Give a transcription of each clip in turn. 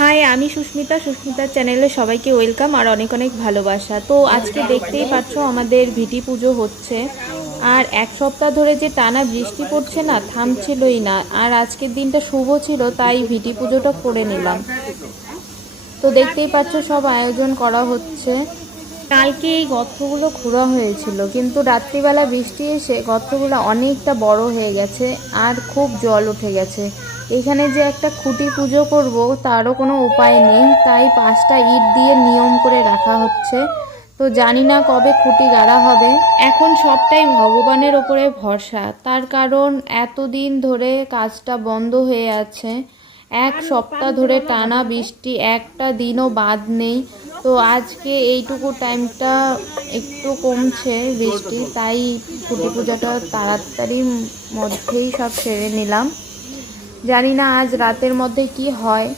High, আমি সুস্মিতার চ্যানেলে সবাইকে ওয়েলকাম আর অনেক অনেক ভালোবাসা। তো আজকে দেখতেই পাচ্ছ আমাদের ভিটি পুজো হচ্ছে। আর এক সপ্তাহ ধরে যে টানা বৃষ্টি পড়ছে না, থামছিলই না। আর আজকের দিনটা শুভ ছিল, তাই ভিটি পুজোটা করে নিলাম। তো দেখতেই পাচ্ছ সব আয়োজন করা হচ্ছে। কালকে এই গর্তগুলো খোঁড়া হয়েছিল, কিন্তু রাত্রিবেলা বৃষ্টি এসে গর্তগুলো অনেকটা বড় হয়ে গেছে আর খুব জল উঠে গেছে। এখানে যে একটা খুঁটি পুজো করব তারও কোনো উপায় নেই, তাই 5টা ইট দিয়ে নিয়ম করে রাখা হচ্ছে। তো জানি না কবে খুঁটি গাড়া হবে। এখন সবটাই ভগবানের ওপরে ভরসা, তার কারণ এতদিন ধরে কাজটা বন্ধ হয়ে আছে। এক সপ্তাহ ধরে টানা বৃষ্টি, একটা দিনও বাদ নেই। তো আজকে এইটুকু টাইমটা একটু কমছে বৃষ্টি, তাই খুঁটি পূজাটা তাড়াতাড়ির মধ্যেই সব সেরে নিলাম। জানি না আজ রাতের মধ্যে কি হয়।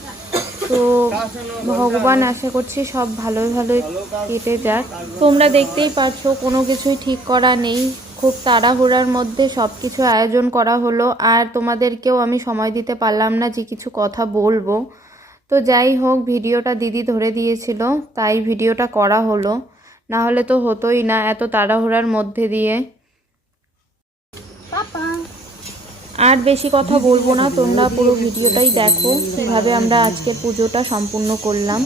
তো ভগবান আশা করছি সব ভালোই ভালোই কেটে যাক। তোমরা দেখতেই পাচ্ছ কোনো কিছুই ঠিক করা নেই, খুব তাড়াহুড়ার মধ্যে সব কিছু আয়োজন করা হলো। আর তোমাদেরকেও আমি সময় দিতে পারলাম না যে কিছু কথা বলবো। তো যাই হোক, ভিডিওটা দিদি ধরে দিয়েছিল তাই ভিডিওটা করা হলো, না হলে তো হতোই না এত তাড়াহুড়ার মধ্যে দিয়ে। আর বেশি কথা বলবো না, তোমরা পুরো ভিডিওটাই দেখো কীভাবে আমরা আজকের পুজোটা সম্পূর্ণ করলাম।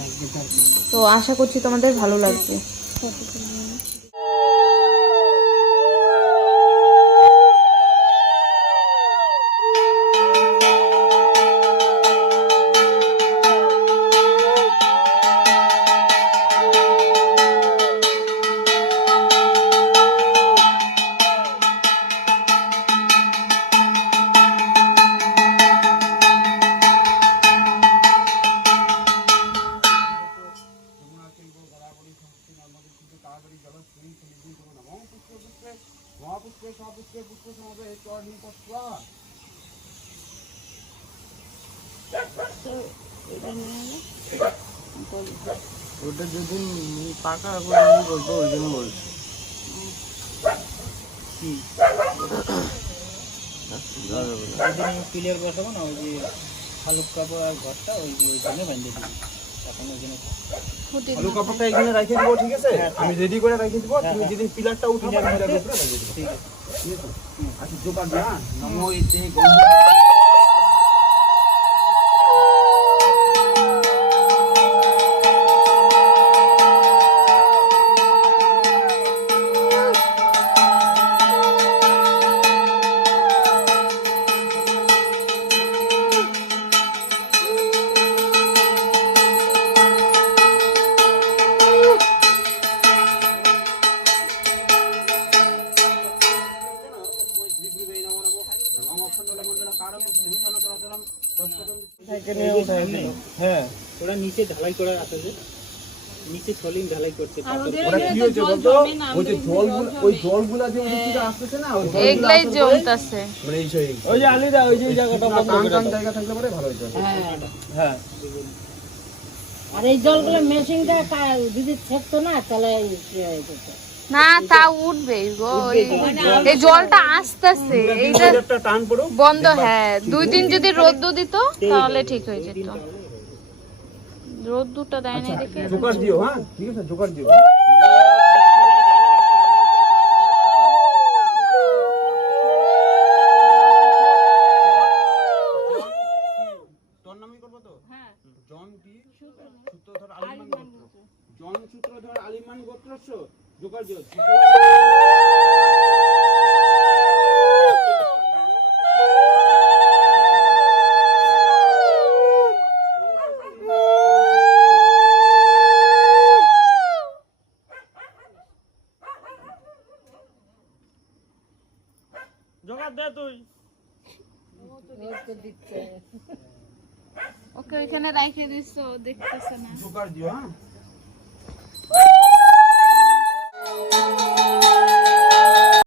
তো আশা করছি তোমাদের ভালো লাগবে। ওটা যেদিন পাকা করে বলবো ওই দিন বলছি ক্লিয়ার বসাবো না, ওই যে শালুক কাপড় আর ঘরটা ওই ওইখানে বেঁধে দিবি। তখন ওইখানে আলু কাপড়টা এখানে রেখে দিব, ঠিক আছে? আমি রেডি করে রেখে দিব, তুমি যেদিন পিলারটা উঠাবে পিলারের উপরে রেখে দিও। ঠিক আছে, ঠিক আছে। আচ্ছা জোগাড় না নমো ইতে গন্ধ হ্যাঁ ওরা নিচে ঢালাই করা আছে, যে নিচে ছলিং ঢালাই করছে। ওরা কি হয়েছে বলতো, ওই যে জলগুলো ওই জলগুলা যে ওই দিকে আসতেছে না, ওই এগুলাই জমতাছে। মানে এই সেই ওই যে আলিদা ওই যে জায়গাটা বন্ধ টান করে টান দাও। জায়গা থাকলে পরে ভালো হতো। হ্যাঁ আর এই জলগুলো মেশিনটা যদি থাকতো না তাহলে না, তা উঠবে গো। এই জলটা আসতেছে, এইটা একটা টান পড়ো বন্ধ। হ্যাঁ, 2 দিন যদি রোদ্দু দিত তাহলে ঠিক হয়ে যেত। রোদ্দুটা দেয় না দেখে। জোগাড় দিও। হ্যাঁ ঠিক আছে, জোগাড় দিও। তোর নামই করবো তো? হ্যাঁ। জন কি সূত্রধর আলিমান গোত্র। জন সূত্রধর আলিমান গোত্রস্য জোগাড় দিও। জোগাড় দে তুই। ওকে ওইখানে রাইখে দিছো, দেখতেছ না। জোগাড় দিও। হ্যাঁ